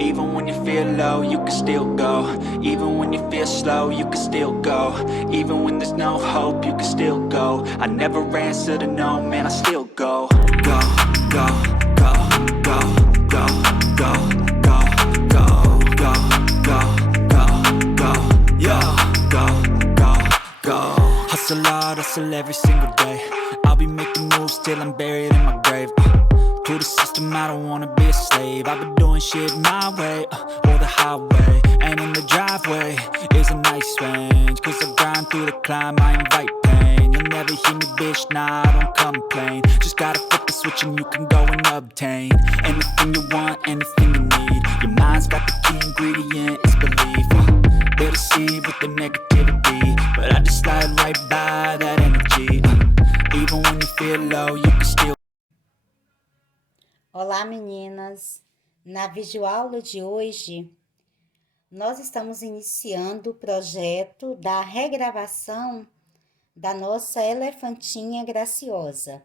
Even when you feel low, you can still go. Even when you feel slow, you can still go. Even when there's no hope, you can still go. I never answer to no, man, I still go. Go, go, go, go, go, go, go, go, go, go, go, go, yeah, go, go, go. Hustle hard, hustle every single day. I'll be making moves till I'm buried in my grave. To the system, I don't wanna be a slave. I've been doing shit my way, or the highway. And in the driveway is a nice range. Cause I grind through the climb, I invite pain. You'll never hear me, bitch, nah, I don't complain. Just gotta flip the switch and you can go and obtain anything you want, anything you need. Your mind's got the key ingredient, it's belief. They deceive with the negativity, but I just slide right by that energy. Even when you feel low, you can still. Olá, meninas! Na videoaula de hoje, nós estamos iniciando o projeto da regravação da nossa elefantinha graciosa.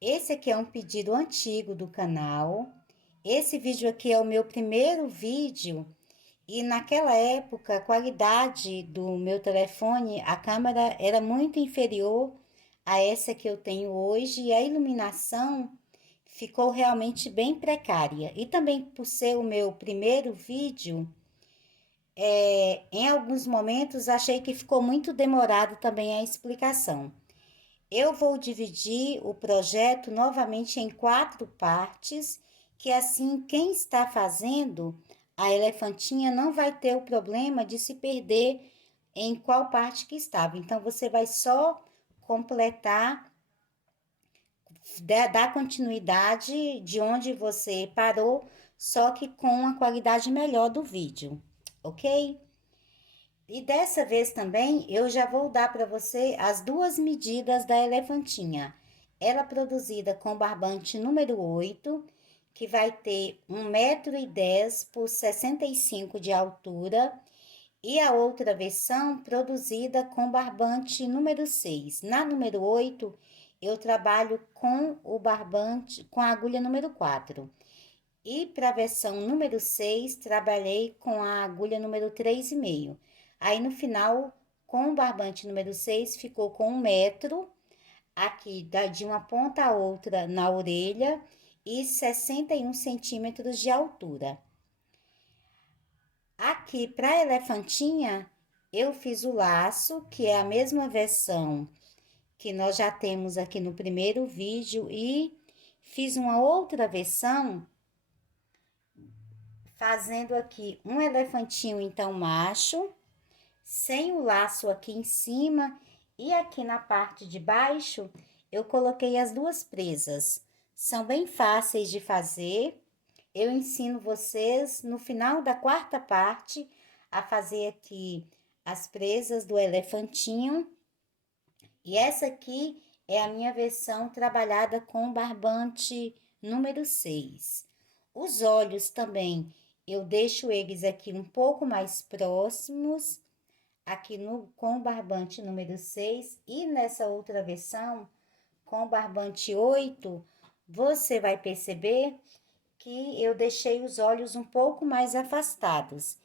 Esse aqui é um pedido antigo do canal. Esse vídeo aqui é o meu primeiro vídeo e naquela época a qualidade do meu telefone, a câmera era muito inferior a essa que eu tenho hoje e a iluminação ficou realmente bem precária. E também por ser o meu primeiro vídeo, em alguns momentos achei que ficou muito demorado também a explicação. Eu vou dividir o projeto novamente em 4 partes, que assim quem está fazendo a elefantinha não vai ter o problema de se perder em qual parte que estava. Então, você vai só completar, dar continuidade de onde você parou, só que com a qualidade melhor do vídeo, ok? E dessa vez também eu já vou dar para você as 2 medidas da elefantinha. Ela produzida com barbante número 8, que vai ter 1,10 m por 65 de altura, e a outra versão produzida com barbante número 6. Na número 8, eu trabalho com o barbante, com a agulha número 4. E para a versão número 6, trabalhei com a agulha número 3,5. Aí no final, com o barbante número 6, ficou com 1 metro, aqui de uma ponta a outra na orelha, e 61 centímetros de altura. Aqui para a elefantinha, eu fiz o laço, que é a mesma versão que nós já temos aqui no primeiro vídeo, e fiz uma outra versão fazendo aqui um elefantinho então macho, sem o laço aqui em cima, e aqui na parte de baixo eu coloquei as 2 presas. São bem fáceis de fazer. Eu ensino vocês no final da 4ª parte a fazer aqui as presas do elefantinho. E essa aqui é a minha versão trabalhada com barbante número 6. Os olhos também, eu deixo eles aqui um pouco mais próximos, aqui com o barbante número 6, e nessa outra versão, com o barbante 8, você vai perceber que eu deixei os olhos um pouco mais afastados.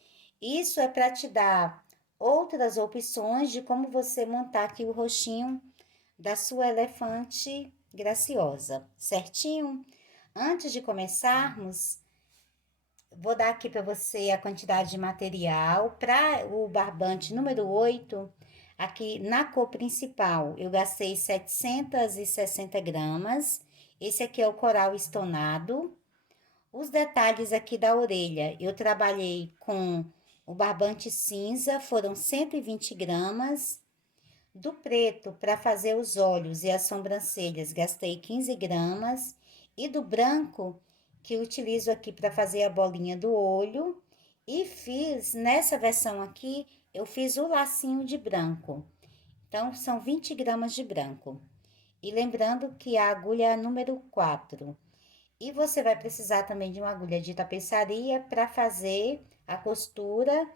Isso é para te dar outras opções de como você montar aqui o rostinho da sua elefante graciosa, certinho? Antes de começarmos, vou dar aqui para você a quantidade de material. Para o barbante número 8, aqui na cor principal, eu gastei 760 gramas. Esse aqui é o coral estonado. Os detalhes aqui da orelha, eu trabalhei com o barbante cinza, foram 120 gramas. Do preto, para fazer os olhos e as sobrancelhas, gastei 15 gramas. E do branco, que eu utilizo aqui para fazer a bolinha do olho. E fiz, nessa versão aqui, eu fiz o lacinho de branco. Então, são 20 gramas de branco. E lembrando que a agulha é a número 4. E você vai precisar também de uma agulha de tapeçaria para fazer a costura.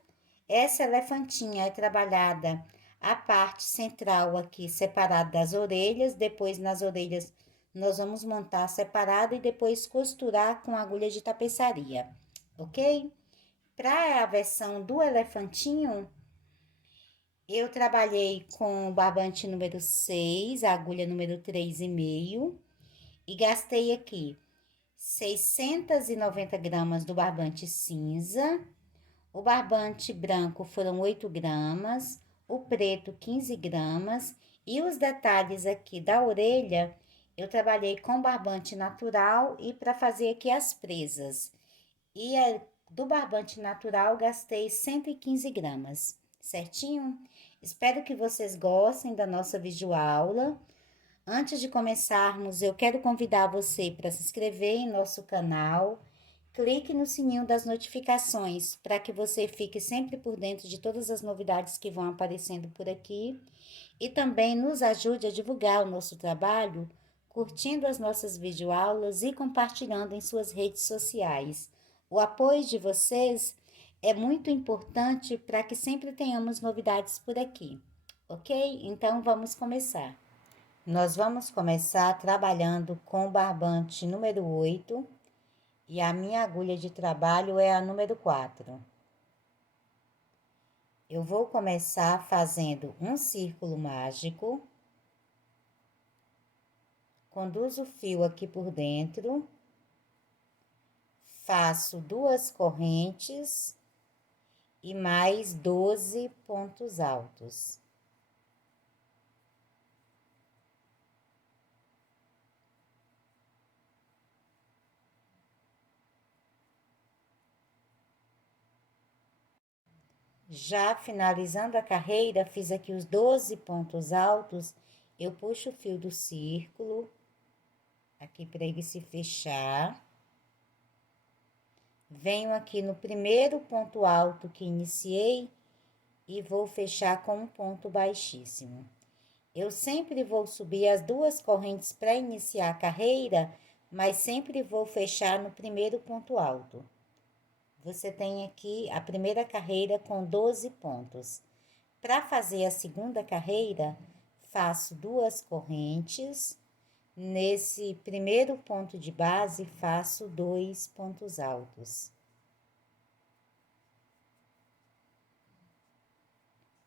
Essa elefantinha é trabalhada a parte central aqui separada das orelhas, depois nas orelhas nós vamos montar separado e depois costurar com agulha de tapeçaria, ok? Para a versão do elefantinho, eu trabalhei com o barbante número 6, a agulha número 3,5 e gastei aqui 690 gramas do barbante cinza, o barbante branco foram 8 gramas, o preto 15 gramas e os detalhes aqui da orelha eu trabalhei com barbante natural e para fazer aqui as presas. E do barbante natural gastei 115 gramas, certinho? Espero que vocês gostem da nossa videoaula. Antes de começarmos, eu quero convidar você para se inscrever em nosso canal. Clique no sininho das notificações para que você fique sempre por dentro de todas as novidades que vão aparecendo por aqui. E também nos ajude a divulgar o nosso trabalho, curtindo as nossas videoaulas e compartilhando em suas redes sociais. O apoio de vocês é muito importante para que sempre tenhamos novidades por aqui, ok? Então vamos começar. Nós vamos começar trabalhando com o barbante número 8 e a minha agulha de trabalho é a número 4. Eu vou começar fazendo um círculo mágico, conduzo o fio aqui por dentro, faço 2 correntes e mais 12 pontos altos. Já finalizando a carreira, fiz aqui os 12 pontos altos, eu puxo o fio do círculo, aqui para ele se fechar. Venho aqui no primeiro ponto alto que iniciei e vou fechar com um ponto baixíssimo. Eu sempre vou subir as 2 correntes para iniciar a carreira, mas sempre vou fechar no primeiro ponto alto. Você tem aqui a primeira carreira com 12 pontos. Para fazer a segunda carreira, faço 2 correntes. Nesse primeiro ponto de base, faço 2 pontos altos.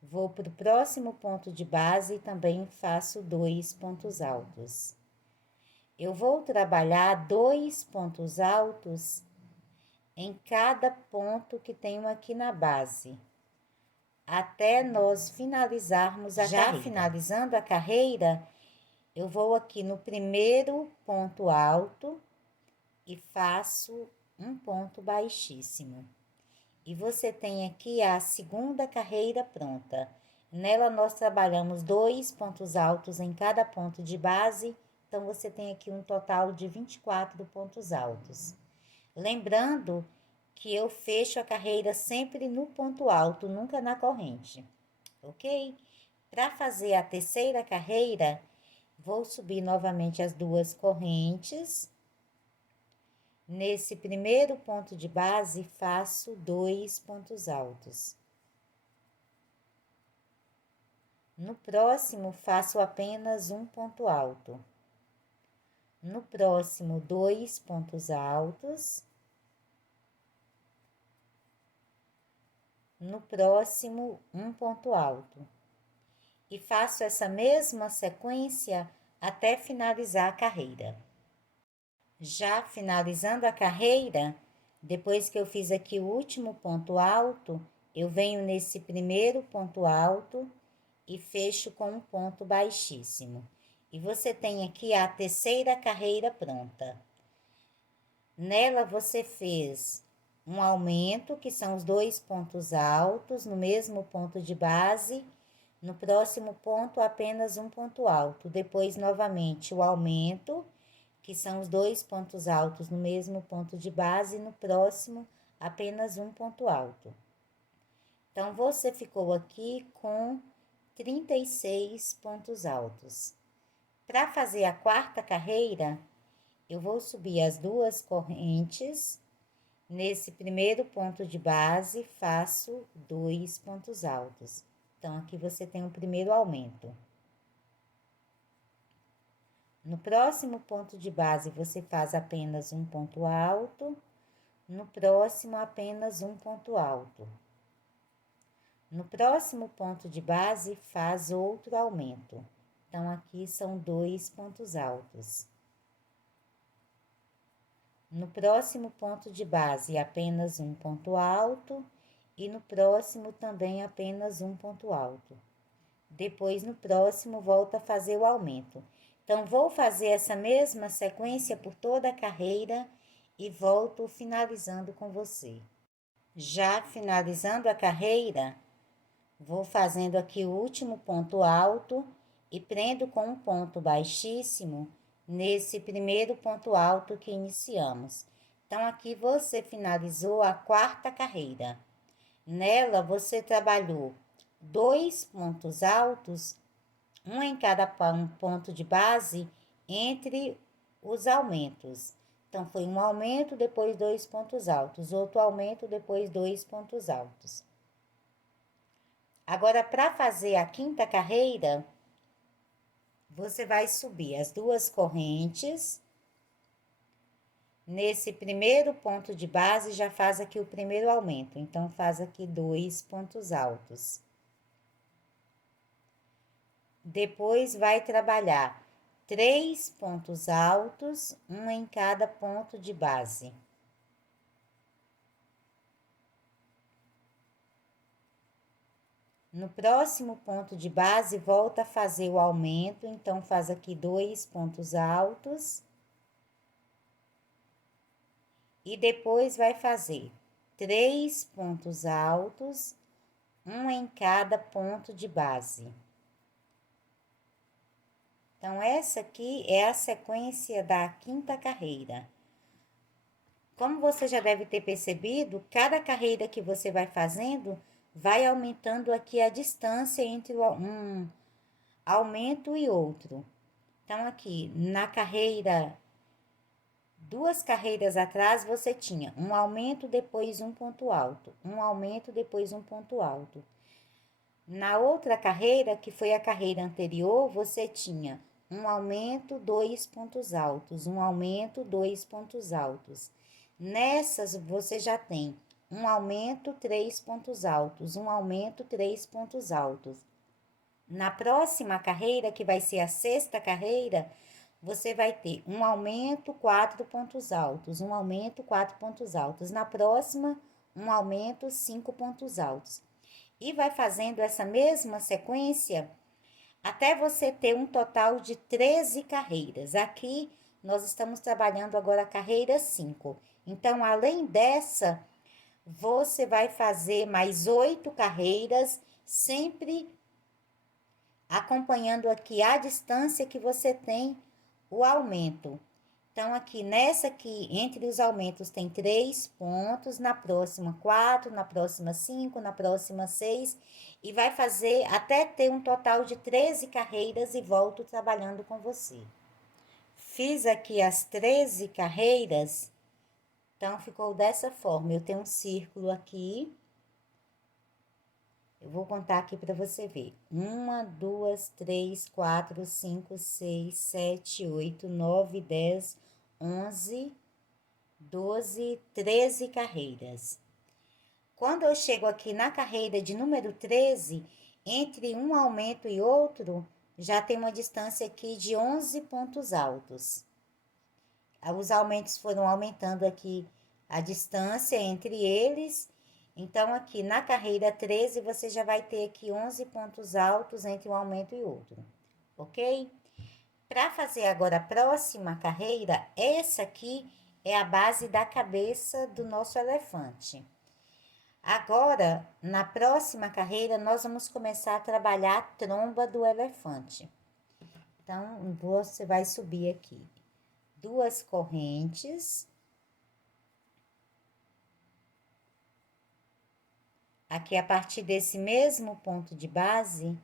Vou para o próximo ponto de base e também faço 2 pontos altos. Eu vou trabalhar 2 pontos altos em cada ponto que tenho aqui na base, até nós finalizarmos a carreira. Já finalizando a carreira, eu vou aqui no primeiro ponto alto e faço um ponto baixíssimo. E você tem aqui a segunda carreira pronta. Nela nós trabalhamos 2 pontos altos em cada ponto de base, então você tem aqui um total de 24 pontos altos. Lembrando que eu fecho a carreira sempre no ponto alto, nunca na corrente, ok? Para fazer a terceira carreira, vou subir novamente as 2 correntes. Nesse primeiro ponto de base, faço 2 pontos altos. No próximo, faço apenas um ponto alto. No próximo, 2 pontos altos. No próximo, um ponto alto. E faço essa mesma sequência até finalizar a carreira. Já finalizando a carreira, depois que eu fiz aqui o último ponto alto, eu venho nesse primeiro ponto alto e fecho com um ponto baixíssimo. E você tem aqui a terceira carreira pronta. Nela você fez um aumento, que são os 2 pontos altos, no mesmo ponto de base. No próximo ponto, apenas um ponto alto. Depois, novamente, o aumento, que são os 2 pontos altos no mesmo ponto de base, no próximo apenas um ponto alto. Então, você ficou aqui com 36 pontos altos. Para fazer a quarta carreira, eu vou subir as 2 correntes. Nesse primeiro ponto de base, faço 2 pontos altos. Então, aqui você tem o primeiro aumento. No próximo ponto de base, você faz apenas um ponto alto. No próximo, apenas um ponto alto. No próximo ponto de base, faz outro aumento. Então, aqui são 2 pontos altos. No próximo ponto de base, apenas um ponto alto. E no próximo, também apenas um ponto alto. Depois, no próximo, volta a fazer o aumento. Então, vou fazer essa mesma sequência por toda a carreira e volto finalizando com você. Já finalizando a carreira, vou fazendo aqui o último ponto alto e prendo com um ponto baixíssimo nesse primeiro ponto alto que iniciamos. Então, aqui você finalizou a quarta carreira. Nela, você trabalhou 2 pontos altos, um em cada ponto de base, entre os aumentos. Então, foi um aumento, depois 2 pontos altos, outro aumento, depois 2 pontos altos. Agora, para fazer a quinta carreira, você vai subir as 2 correntes. Nesse primeiro ponto de base, já faz aqui o primeiro aumento. Então, faz aqui 2 pontos altos. Depois, vai trabalhar 3 pontos altos, um em cada ponto de base. No próximo ponto de base, volta a fazer o aumento, então faz aqui 2 pontos altos. E depois vai fazer 3 pontos altos, um em cada ponto de base. Então, essa aqui é a sequência da quinta carreira. Como você já deve ter percebido, cada carreira que você vai fazendo, vai aumentando aqui a distância entre um aumento e outro. Então, aqui, na carreira, 2 carreiras atrás, você tinha um aumento, depois um ponto alto. Um aumento, depois um ponto alto. Na outra carreira, que foi a carreira anterior, você tinha um aumento, 2 pontos altos. Um aumento, 2 pontos altos. Nessas, você já tem um aumento, 3 pontos altos. Um aumento, 3 pontos altos. Na próxima carreira, que vai ser a sexta carreira, você vai ter um aumento, 4 pontos altos. Um aumento, 4 pontos altos. Na próxima, um aumento, 5 pontos altos. E vai fazendo essa mesma sequência até você ter um total de 13 carreiras. Aqui, nós estamos trabalhando agora a carreira 5. Então, além dessa, você vai fazer mais 8 carreiras, sempre acompanhando aqui a distância que você tem o aumento. Então, aqui nessa aqui, entre os aumentos tem 3 pontos, na próxima 4, na próxima 5, na próxima 6, e vai fazer até ter um total de 13 carreiras e volto trabalhando com você. Fiz aqui as 13 carreiras, então ficou dessa forma. Eu tenho um círculo aqui. Eu vou contar aqui para você ver. 1, 2, 3, 4, 5, 6, 7, 8, 9, 10, 11, 12, 13 carreiras. Quando eu chego aqui na carreira de número 13, entre um aumento e outro, já tem uma distância aqui de 11 pontos altos. Os aumentos foram aumentando aqui a distância entre eles. Então, aqui na carreira 13, você já vai ter aqui 11 pontos altos entre um aumento e outro, ok? Para fazer agora a próxima carreira, essa aqui é a base da cabeça do nosso elefante. Agora, na próxima carreira, nós vamos começar a trabalhar a tromba do elefante. Então, você vai subir aqui 2 correntes. Aqui, a partir desse mesmo ponto de base,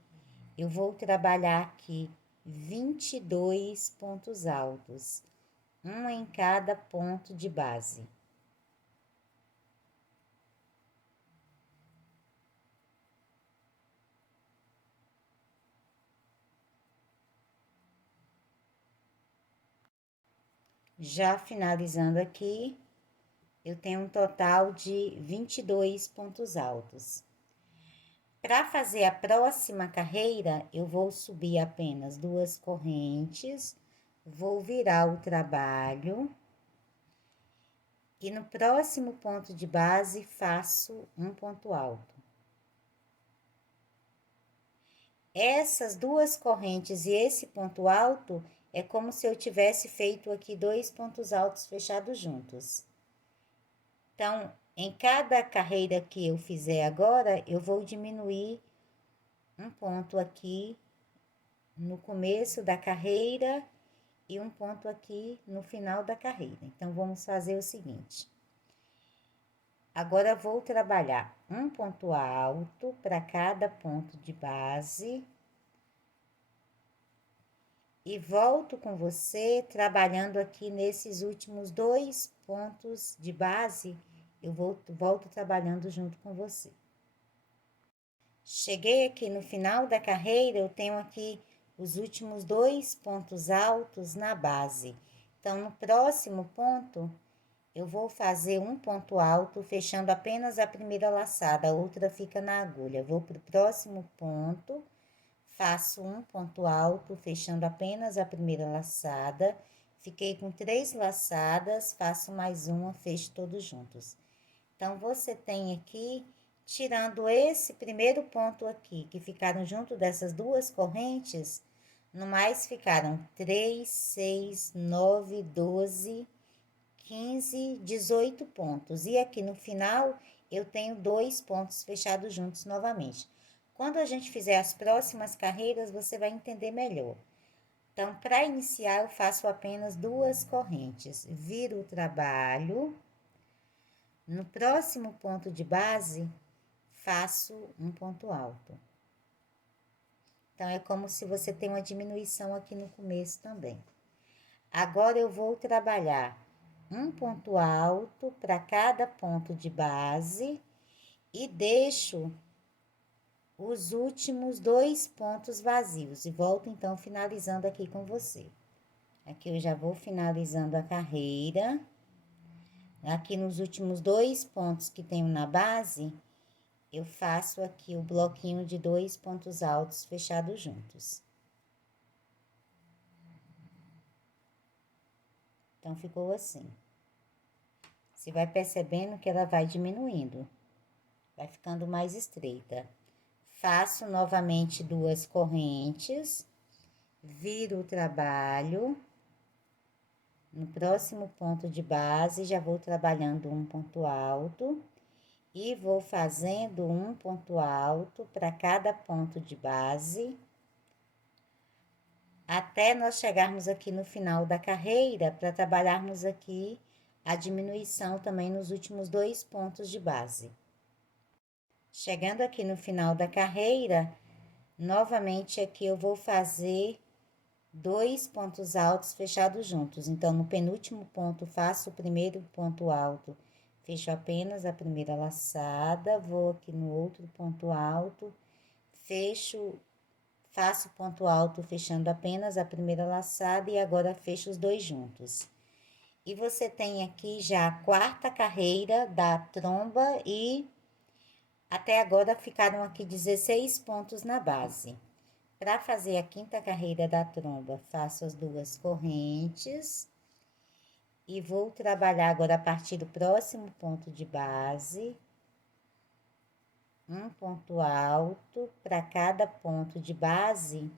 eu vou trabalhar aqui 22 pontos altos, um em cada ponto de base. Já finalizando aqui, eu tenho um total de 22 pontos altos. Para fazer a próxima carreira, eu vou subir apenas 2 correntes, vou virar o trabalho e no próximo ponto de base faço um ponto alto. Essas 2 correntes e esse ponto alto é como se eu tivesse feito aqui 2 pontos altos fechados juntos. Então, em cada carreira que eu fizer agora, eu vou diminuir um ponto aqui no começo da carreira e um ponto aqui no final da carreira. Então, vamos fazer o seguinte. Agora, vou trabalhar um ponto alto para cada ponto de base. E volto com você trabalhando aqui nesses últimos 2 pontos de base. Eu volto trabalhando junto com você. Cheguei aqui no final da carreira, eu tenho aqui os últimos 2 pontos altos na base. Então, no próximo ponto, eu vou fazer um ponto alto, fechando apenas a primeira laçada, a outra fica na agulha. Vou para o próximo ponto, faço um ponto alto, fechando apenas a primeira laçada. Fiquei com 3 laçadas, faço mais uma, fecho todos juntos. Então, você tem aqui, tirando esse primeiro ponto aqui, que ficaram junto dessas 2 correntes, no mais ficaram 3, 6, 9, 12, 15, 18 pontos. E aqui no final, eu tenho 2 pontos fechados juntos novamente. Quando a gente fizer as próximas carreiras, você vai entender melhor. Então, para iniciar, eu faço apenas 2 correntes. Viro o trabalho. No próximo ponto de base, faço um ponto alto. Então, é como se você tem uma diminuição aqui no começo também. Agora, eu vou trabalhar um ponto alto para cada ponto de base e deixo os últimos 2 pontos vazios. E volto, então, finalizando aqui com você. Aqui eu já vou finalizando a carreira. Aqui nos últimos 2 pontos que tenho na base, eu faço aqui o bloquinho de 2 pontos altos fechados juntos. Então, ficou assim. Você vai percebendo que ela vai diminuindo, vai ficando mais estreita. Faço novamente 2 correntes, viro o trabalho. No próximo ponto de base, já vou trabalhando um ponto alto e vou fazendo um ponto alto para cada ponto de base, até nós chegarmos aqui no final da carreira, para trabalharmos aqui a diminuição também nos últimos 2 pontos de base. Chegando aqui no final da carreira, novamente aqui eu vou fazer 2 pontos altos fechados juntos. Então, no penúltimo ponto, faço o primeiro ponto alto, fecho apenas a primeira laçada, vou aqui no outro ponto alto, faço ponto alto fechando apenas a primeira laçada e agora fecho os 2 juntos. E você tem aqui já a 4ª carreira da tromba e até agora ficaram aqui 16 pontos na base. Para fazer a 5ª carreira da tromba, faço as 2 correntes e vou trabalhar agora a partir do próximo ponto de base, um ponto alto para cada ponto de base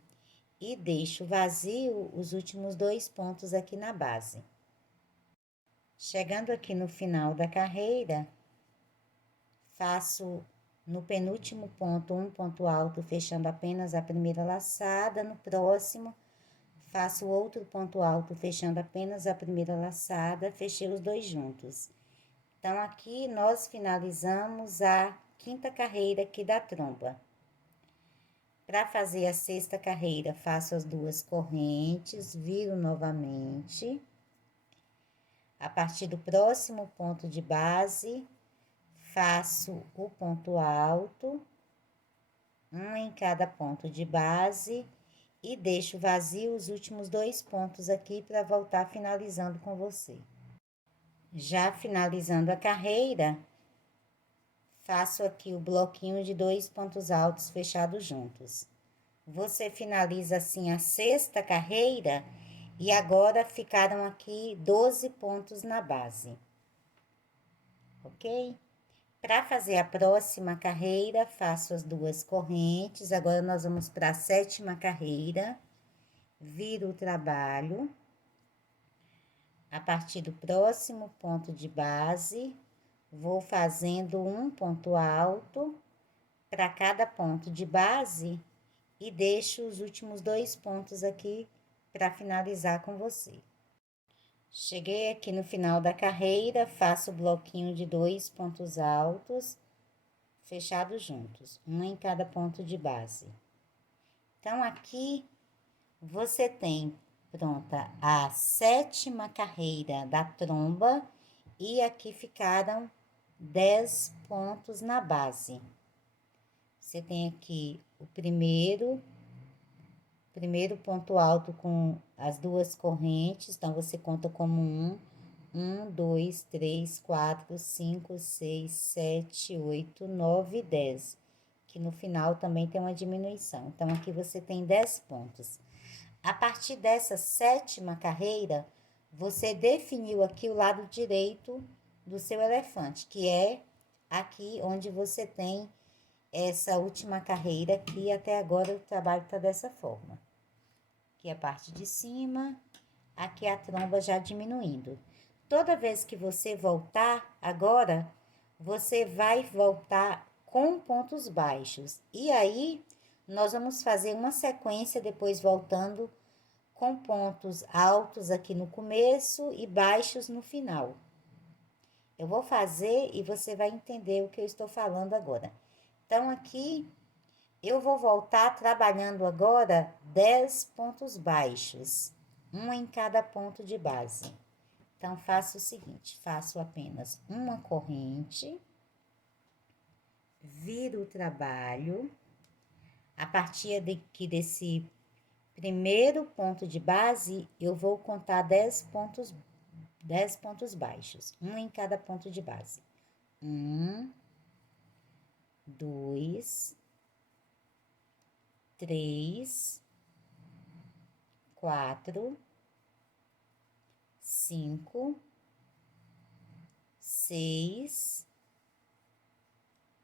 e deixo vazio os últimos 2 pontos aqui na base. Chegando aqui no final da carreira, faço no penúltimo ponto um ponto alto, fechando apenas a primeira laçada. No próximo, faço outro ponto alto, fechando apenas a primeira laçada, fechei os 2 juntos. Então, aqui nós finalizamos a 5ª carreira aqui da tromba. Para fazer a 6ª carreira, faço as 2 correntes, viro novamente. A partir do próximo ponto de base, faço o ponto alto, um em cada ponto de base, e deixo vazio os últimos 2 pontos aqui para voltar finalizando com você. Já finalizando a carreira, faço aqui o bloquinho de 2 pontos altos fechados juntos. Você finaliza assim a 6ª carreira e agora ficaram aqui 12 pontos na base, ok? Para fazer a próxima carreira, faço as 2 correntes. Agora, nós vamos para a 7ª carreira. Viro o trabalho. A partir do próximo ponto de base, vou fazendo um ponto alto para cada ponto de base e deixo os últimos 2 pontos aqui para finalizar com você. Cheguei aqui no final da carreira, faço o bloquinho de 2 pontos altos, fechados juntos, um em cada ponto de base. Então, aqui você tem pronta a 7ª carreira da tromba e aqui ficaram 10 pontos na base. Você tem aqui o primeiro ponto alto com as 2 correntes, então você conta como 1, 2, 3, 4, 5, 6, 7, 8, 9 e 10. Que no final também tem uma diminuição. Então, aqui você tem 10 pontos. A partir dessa 7ª carreira, você definiu aqui o lado direito do seu elefante, que é aqui onde você tem essa última carreira aqui. Até agora o trabalho está dessa forma. Aqui a parte de cima, aqui a tromba já diminuindo. Toda vez que você voltar agora, você vai voltar com pontos baixos. E aí, nós vamos fazer uma sequência depois voltando com pontos altos aqui no começo e baixos no final. Eu vou fazer e você vai entender o que eu estou falando agora. Então, aqui, eu vou voltar trabalhando agora 10 pontos baixos, um em cada ponto de base. Então, faço o seguinte, faço apenas uma corrente, viro o trabalho, a partir desse primeiro ponto de base, eu vou contar 10 pontos baixos, um em cada ponto de base. 1, 2, 3, 4, 5, 6,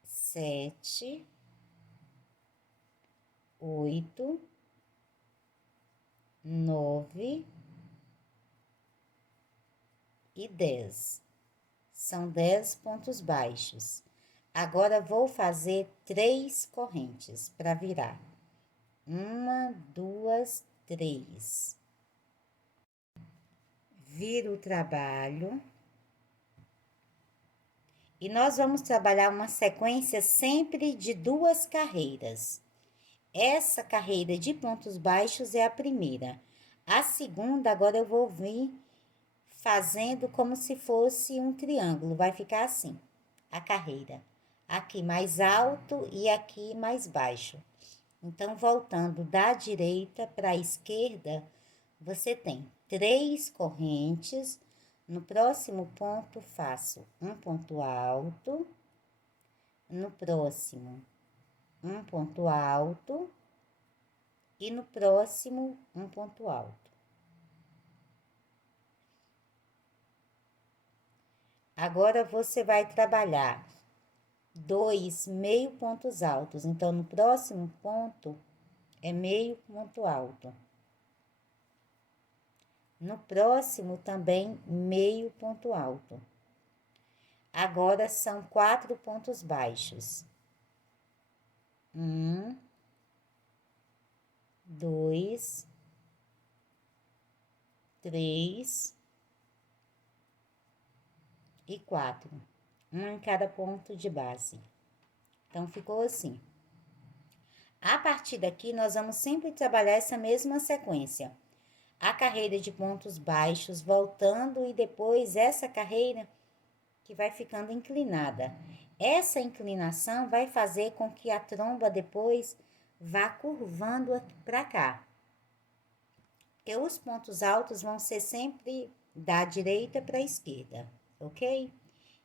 7, 8, 9 e 10. São 10 pontos baixos. Agora, vou fazer 3 correntes para virar. 1, 2, 3. Viro o trabalho. E nós vamos trabalhar uma sequência sempre de 2 carreiras. Essa carreira de pontos baixos é a primeira. A segunda, agora eu vou vir fazendo como se fosse um triângulo. Vai ficar assim, a carreira. Aqui mais alto e aqui mais baixo. Então, voltando da direita para a esquerda, você tem 3 correntes. No próximo ponto, faço um ponto alto. No próximo, um ponto alto. E no próximo, um ponto alto. Agora, você vai trabalhar 2 meio pontos altos. Então, no próximo ponto, é meio ponto alto. No próximo, também, meio ponto alto. Agora, são 4 pontos baixos. 1, 2, 3 e 4. Um em cada ponto de base. Então, ficou assim. A partir daqui, nós vamos sempre trabalhar essa mesma sequência. A carreira de pontos baixos, voltando, e depois essa carreira que vai ficando inclinada. Essa inclinação vai fazer com que a tromba depois vá curvando para cá. E os pontos altos vão ser sempre da direita para a esquerda. ok?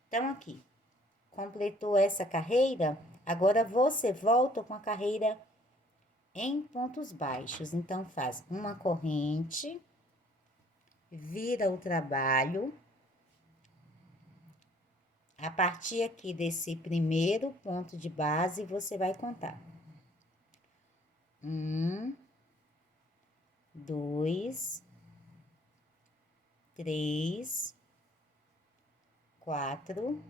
Então, aqui, completou essa carreira, agora você volta com a carreira em pontos baixos. Então, faz uma corrente, vira o trabalho. A partir aqui desse primeiro ponto de base, você vai contar. 1, 2, 3, 4,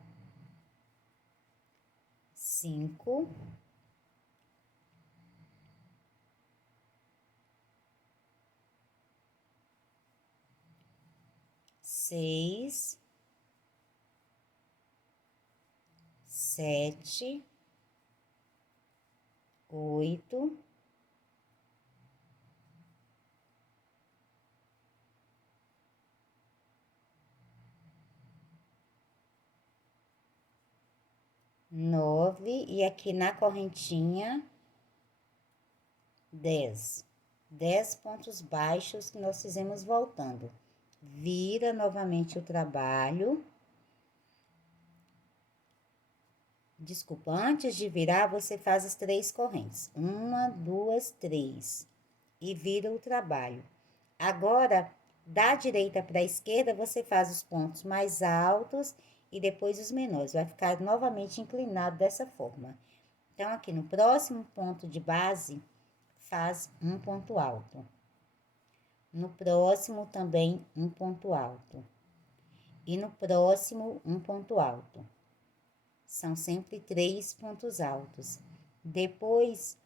5, 6, 7, 8, 9 e aqui na correntinha 10. 10 pontos baixos que nós fizemos voltando. Vira novamente o trabalho. Desculpa, antes de virar, você faz as 3 correntes. 1, 2, 3. E vira o trabalho. Agora, da direita para a esquerda, você faz os pontos mais altos e depois os menores. Vai ficar novamente inclinado dessa forma. Então, aqui no próximo ponto de base, faz um ponto alto. No próximo também um ponto alto. E no próximo um ponto alto. São sempre 3 pontos altos. Depois,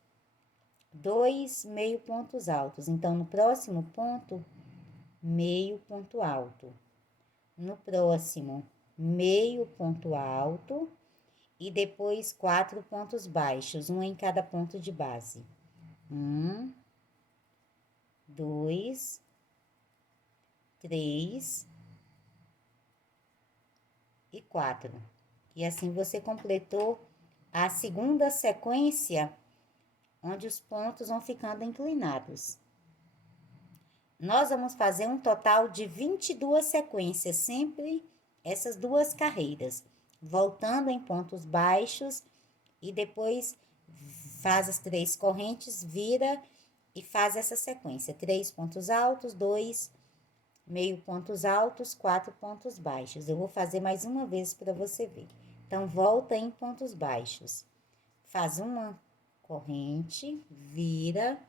2 meio pontos altos. Então, no próximo ponto, meio ponto alto. No próximo, meio ponto alto. E depois, 4 pontos baixos, um em cada ponto de base. 1, 2, 3 e 4. E assim você completou a segunda sequência, onde os pontos vão ficando inclinados. Nós vamos fazer um total de 22 sequências, sempre essas 2 carreiras, voltando em pontos baixos e depois faz as 3 correntes, vira e faz essa sequência. 3 pontos altos, 2 meio pontos altos, 4 pontos baixos. Eu vou fazer mais uma vez para você ver. Então, volta em pontos baixos. Faz uma corrente, vira.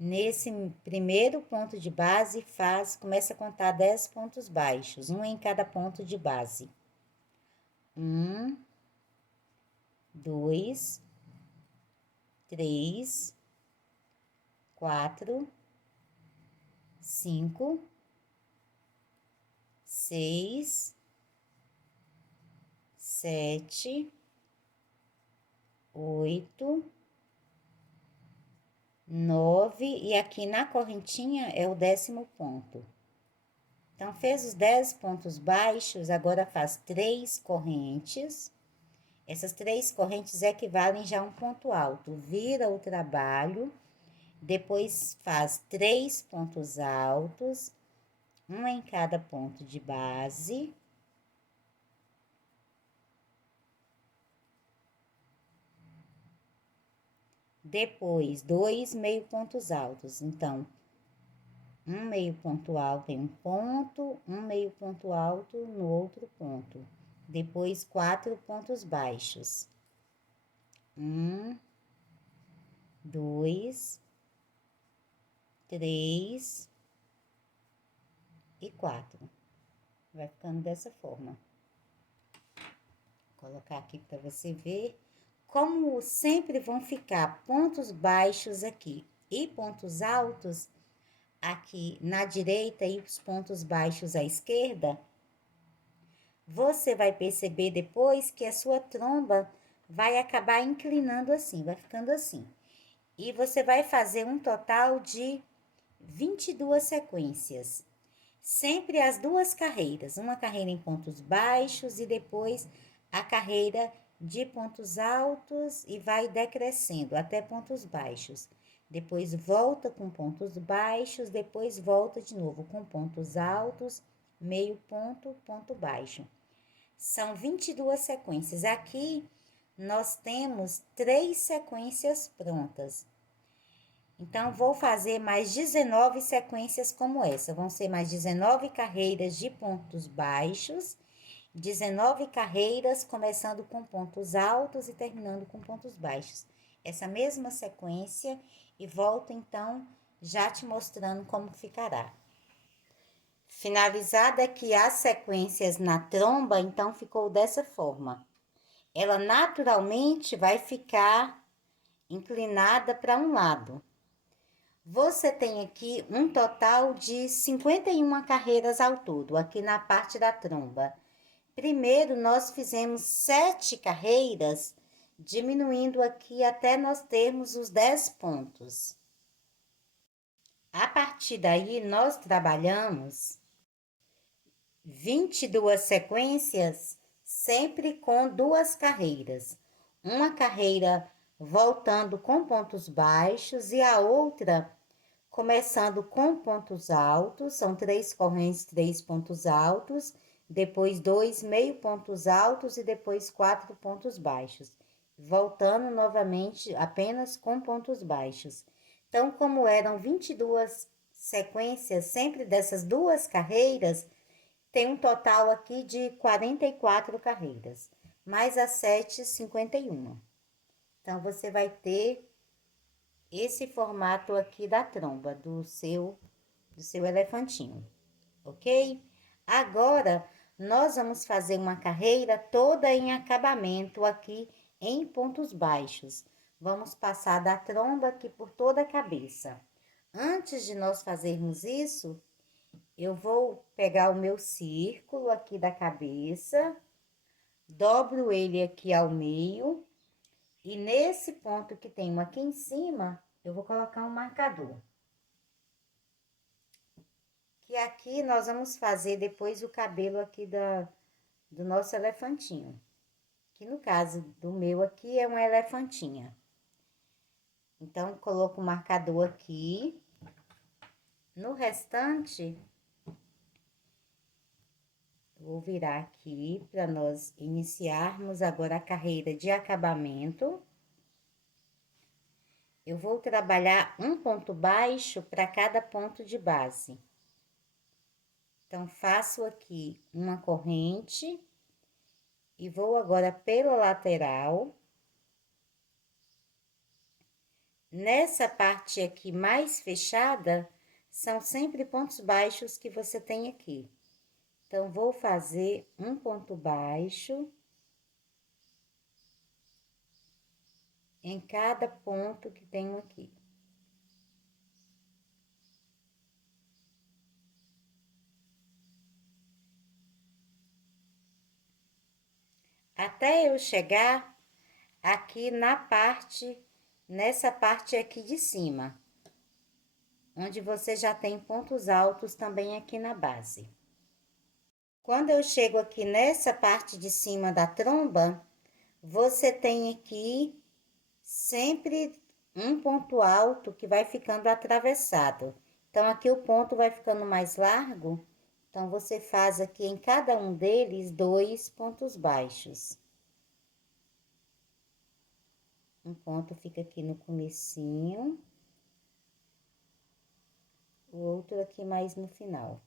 Nesse primeiro ponto de base, começa a contar 10 pontos baixos, um em cada ponto de base. 1, 2, 3, 4, 5, 6, 7, 8, 9 e aqui na correntinha é o 10º ponto. Então, fez os 10 pontos baixos, agora faz 3 correntes. Essas 3 correntes equivalem já a um ponto alto. Vira o trabalho, depois faz 3 pontos altos, um em cada ponto de base. Depois, 2 meio pontos altos. Então, um meio ponto alto em um ponto, um meio ponto alto no outro ponto. Depois, 4 pontos baixos. 1, 2, 3 e 4. Vai ficando dessa forma. Vou colocar aqui para você ver. Como sempre vão ficar pontos baixos aqui e pontos altos aqui na direita e os pontos baixos à esquerda, você vai perceber depois que a sua tromba vai acabar inclinando assim, vai ficando assim. E você vai fazer um total de 22 sequências. Sempre as 2 carreiras, uma carreira em pontos baixos e depois a carreira de pontos altos e vai decrescendo até pontos baixos. Depois volta com pontos baixos, depois volta de novo com pontos altos, meio ponto, ponto baixo. são 22 sequências. Aqui nós temos 3 sequências prontas. Então, vou fazer mais 19 sequências como essa. Vão ser mais 19 carreiras de pontos baixos, 19 carreiras começando com pontos altos e terminando com pontos baixos. Essa mesma sequência e volto então já te mostrando como ficará. Finalizada aqui as sequências na tromba, então ficou dessa forma. Ela naturalmente vai ficar inclinada para um lado. Você tem aqui um total de 51 carreiras ao todo, aqui na parte da tromba. Primeiro, nós fizemos 7 carreiras, diminuindo aqui até nós termos os 10 pontos. A partir daí, nós trabalhamos 22 sequências, sempre com 2 carreiras. Uma carreira voltando com pontos baixos e a outra começando com pontos altos, são 3 correntes, 3 pontos altos, depois 2 meio pontos altos e depois 4 pontos baixos, voltando novamente apenas com pontos baixos. Então, como eram 22 sequências, sempre dessas 2 carreiras, tem um total aqui de 44 carreiras, mais as 7, 51. Então, você vai ter esse formato aqui da tromba do seu elefantinho, ok? Agora, nós vamos fazer uma carreira toda em acabamento aqui em pontos baixos. Vamos passar da tromba aqui por toda a cabeça. Antes de nós fazermos isso, eu vou pegar o meu círculo aqui da cabeça, dobro ele aqui ao meio, e nesse ponto que tem aqui em cima, eu vou colocar um marcador. Que aqui nós vamos fazer depois o cabelo aqui do nosso elefantinho. Que no caso do meu aqui é uma elefantinha. Então, coloco o marcador aqui. No restante, vou virar aqui para nós iniciarmos agora a carreira de acabamento. Eu vou trabalhar um ponto baixo para cada ponto de base. Então, faço aqui uma corrente e vou agora pela lateral. Nessa parte aqui mais fechada, são sempre pontos baixos que você tem aqui. Então, vou fazer um ponto baixo em cada ponto que tenho aqui. Até eu chegar aqui nessa parte aqui de cima, onde você já tem pontos altos também aqui na base. Quando eu chego aqui nessa parte de cima da tromba, você tem aqui sempre um ponto alto que vai ficando atravessado. Então, aqui o ponto vai ficando mais largo, então, você faz aqui em cada um deles 2 pontos baixos. Um ponto fica aqui no comecinho, o outro aqui mais no final.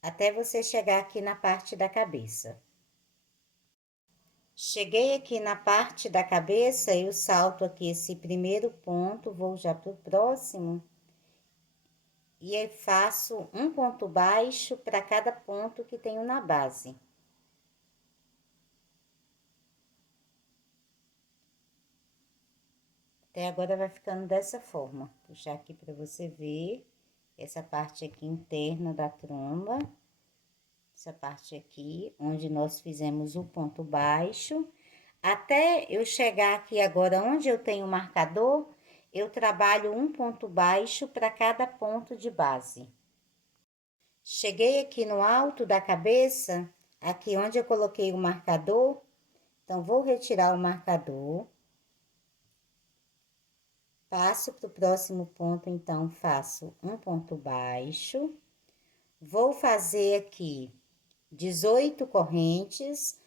Até você chegar aqui na parte da cabeça. Cheguei aqui na parte da cabeça, eu salto aqui esse primeiro ponto, vou já pro próximo. E aí faço um ponto baixo para cada ponto que tenho na base. Até agora vai ficando dessa forma. Vou puxar aqui para você ver essa parte aqui interna da tromba. Essa parte aqui, onde nós fizemos o ponto baixo. Até eu chegar aqui agora, onde eu tenho o marcador, eu trabalho um ponto baixo para cada ponto de base. Cheguei aqui no alto da cabeça, aqui onde eu coloquei o marcador, então, vou retirar o marcador. Passo para o próximo ponto, então, faço um ponto baixo. Vou fazer aqui 18 correntes.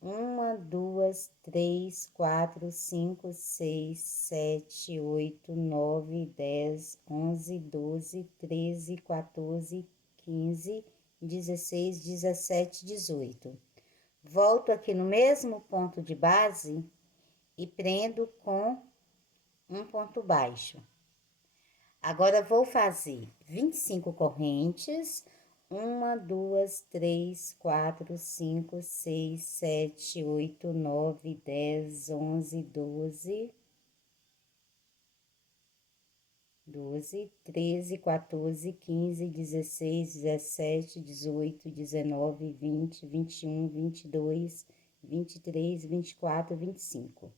1, 2, 3, 4, 5, 6, 7, 8, 9, 10, 11, 12, 13, 14, 15, 16, 17, 18. Volto aqui no mesmo ponto de base e prendo com um ponto baixo. Agora, vou fazer 25 correntes. 1, 2, 3, 4, 5, 6, 7, 8, 9, 10, 11, 12, 13, 14, 15, 16, 17, 18, 19, 20, 21, 22, 23, 24, 25.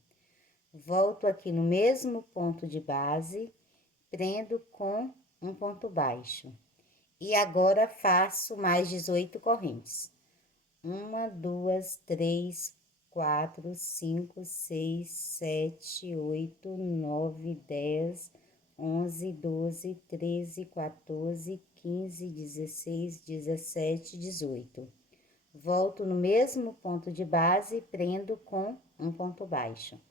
Volto aqui no mesmo ponto de base, prendo com um ponto baixo. E agora faço mais 18 correntes. 1, 2, 3, 4, 5, 6, 7, 8, 9, 10, 11, 12, 13, 14, 15, 16, 17, 18. Volto no mesmo ponto de base e prendo com um ponto baixo.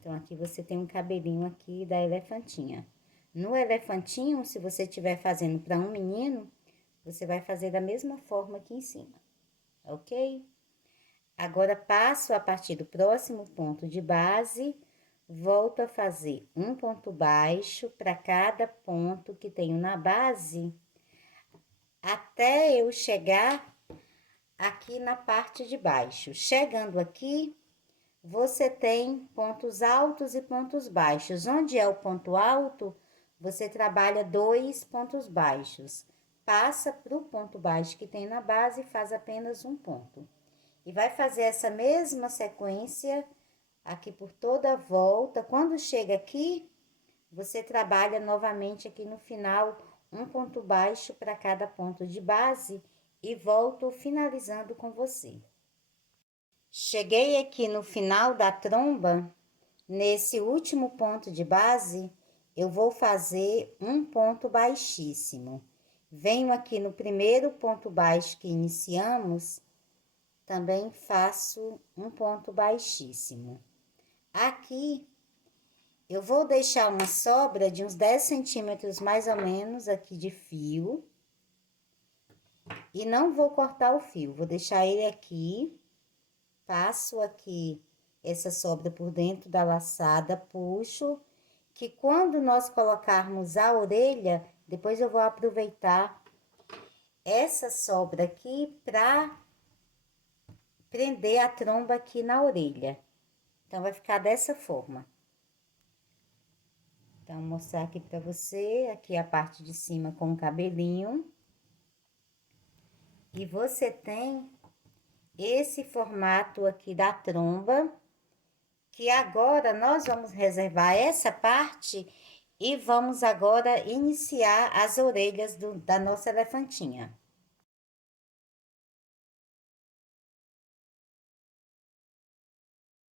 Então, aqui você tem um cabelinho aqui da elefantinha. No elefantinho, se você estiver fazendo para um menino, você vai fazer da mesma forma aqui em cima, ok? Agora, passo a partir do próximo ponto de base, volto a fazer um ponto baixo para cada ponto que tenho na base, até eu chegar aqui na parte de baixo. Chegando aqui, você tem pontos altos e pontos baixos. Onde é o ponto alto, você trabalha 2 pontos baixos. Passa para o ponto baixo que tem na base e faz apenas um ponto. E vai fazer essa mesma sequência aqui por toda a volta. Quando chega aqui, você trabalha novamente aqui no final um ponto baixo para cada ponto de base e volto finalizando com você. Cheguei aqui no final da tromba, nesse último ponto de base, eu vou fazer um ponto baixíssimo. Venho aqui no primeiro ponto baixo que iniciamos, também faço um ponto baixíssimo. Aqui, eu vou deixar uma sobra de uns 10 centímetros mais ou menos aqui de fio. E não vou cortar o fio, vou deixar ele aqui. Passo aqui essa sobra por dentro da laçada, puxo, que quando nós colocarmos a orelha, depois eu vou aproveitar essa sobra aqui para prender a tromba aqui na orelha. Então, vai ficar dessa forma. Então, vou mostrar aqui para você, aqui a parte de cima com o cabelinho. E você tem esse formato aqui da tromba, que agora nós vamos reservar essa parte e vamos agora iniciar as orelhas da nossa elefantinha.